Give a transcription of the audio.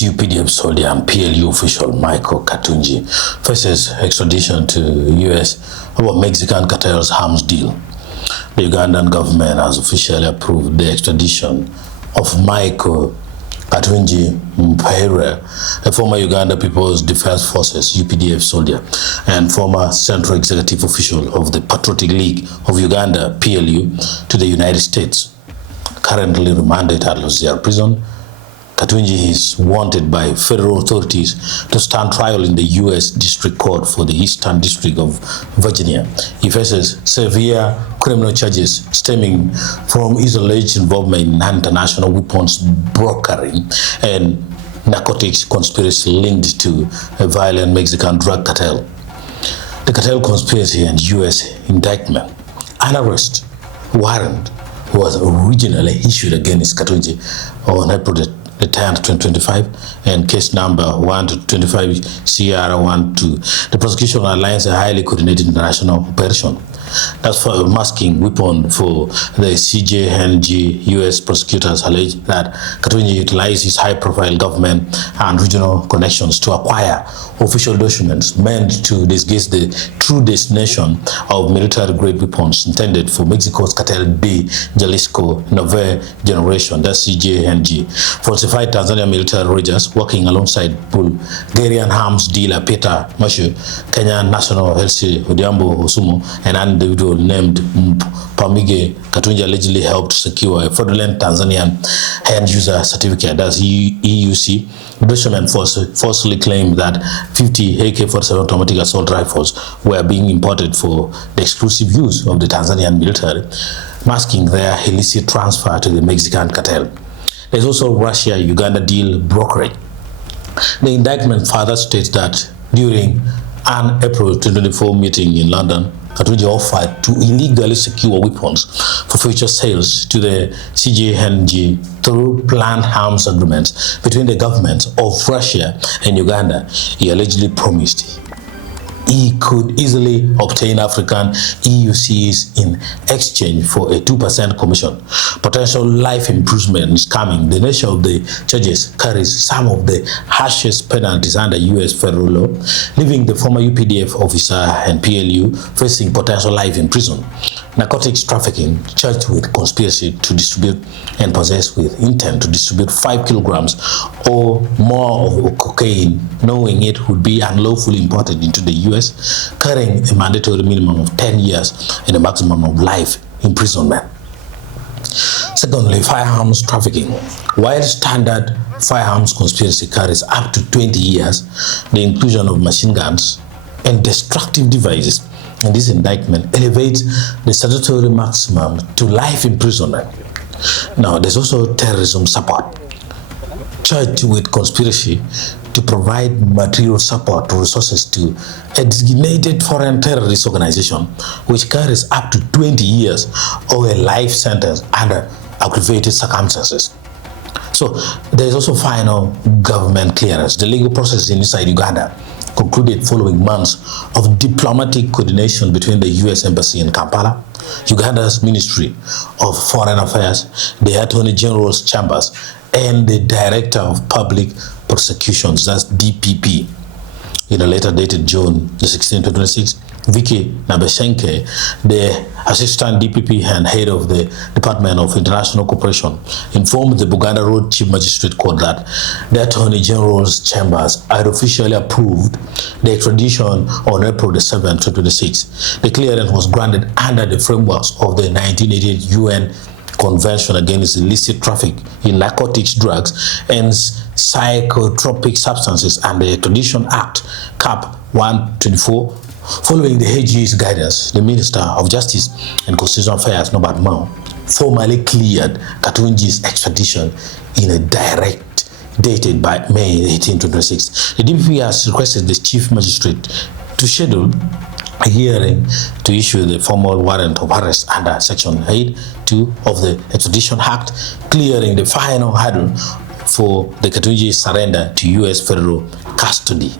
Ex-UPDF soldier and PLU official Michael Katungi faces extradition to US over Mexican cartel's arms deal. The Ugandan government has officially approved the extradition of Michael Katungi Mpere, a former Uganda People's Defense Forces (UPDF) soldier and former Central Executive Official of the Patriotic League of Uganda (PLU) to the United States. Currently remanded at Alur prison, Katungi is wanted by federal authorities to stand trial in the U.S. District Court for the Eastern District of Virginia. He faces severe criminal charges stemming from his alleged involvement in international weapons brokering and narcotics conspiracy linked to a violent Mexican drug cartel. The cartel conspiracy and U.S. indictment. An arrest warrant was originally issued against Katungi on April the 10th, 2025, and case number 1-25 CR12. The prosecution outlines a highly coordinated international operation. That's for a masking weapon for the CJNG. U.S. prosecutors allege that Katungi utilized his high-profile government and regional connections to acquire official documents meant to disguise the true destination of military-grade weapons intended for Mexico's Cartel de Jalisco Novel Generation, that's CJNG. Falsified Tanzania military rangers working alongside Bulgarian arms dealer Peter Mashu, Kenyan National Helsi Odiambo Osumo, and an individual named Pamige. Katungi allegedly helped secure a fraudulent Tanzanian end-user certificate, that's EUC. The document falsely claimed that 50 AK-47 automatic assault rifles were being imported for the exclusive use of the Tanzanian military, masking their illicit transfer to the Mexican cartel. There's also Russia-Uganda deal brokerage. The indictment further states that during an April 2024 meeting in London, Katungi offered to illegally secure weapons for future sales to the CJNG through planned arms agreements between the governments of Russia and Uganda. He allegedly promised he could easily obtain African EUCs in exchange for a 2% commission. Potential life imprisonment is coming. The nature of the charges carries some of the harshest penalties under U.S. federal law, leaving the former UPDF officer and PLU facing potential life in prison. Narcotics trafficking, charged with conspiracy to distribute and possess with intent to distribute 5 kilograms or more of cocaine, knowing it would be unlawfully imported into the U.S., carrying a mandatory minimum of 10 years and a maximum of life imprisonment. Secondly, firearms trafficking. While standard firearms conspiracy carries up to 20 years, the inclusion of machine guns and destructive devices in this indictment elevates the statutory maximum to life imprisonment. Now, there's also terrorism support, charged with conspiracy to provide material support or resources to a designated foreign terrorist organization, which carries up to 20 years or a life sentence under aggravated circumstances. So there is also final government clearance. The legal process inside Uganda concluded following months of diplomatic coordination between the U.S. Embassy in Kampala, Uganda's Ministry of Foreign Affairs, the Attorney General's Chambers, and the Director of Public Prosecutions, that's DPP. In a letter dated June the 16th, 2026, Vicky Nabeshenke, the Assistant DPP and head of the Department of International Cooperation, informed the Baganda Road Chief Magistrate Court that the Attorney General's Chambers had officially approved the extradition on April the 7th, 2026. The clearance was granted under the frameworks of the 1988 UN Convention Against Illicit Traffic in Narcotics, Drugs, and Psychotropic Substances and the Extradition Act, Cap 124. Following the AG's guidance, the Minister of Justice and Constitutional Affairs, Norbert Mao, formally cleared Katungi's extradition in a direct dated by May 18, 2026. The DPP has requested the Chief Magistrate to schedule a hearing to issue the formal warrant of arrest under Section 8(2) of the Extradition Act, clearing the final hurdle for the Katungi surrender to U.S. federal custody.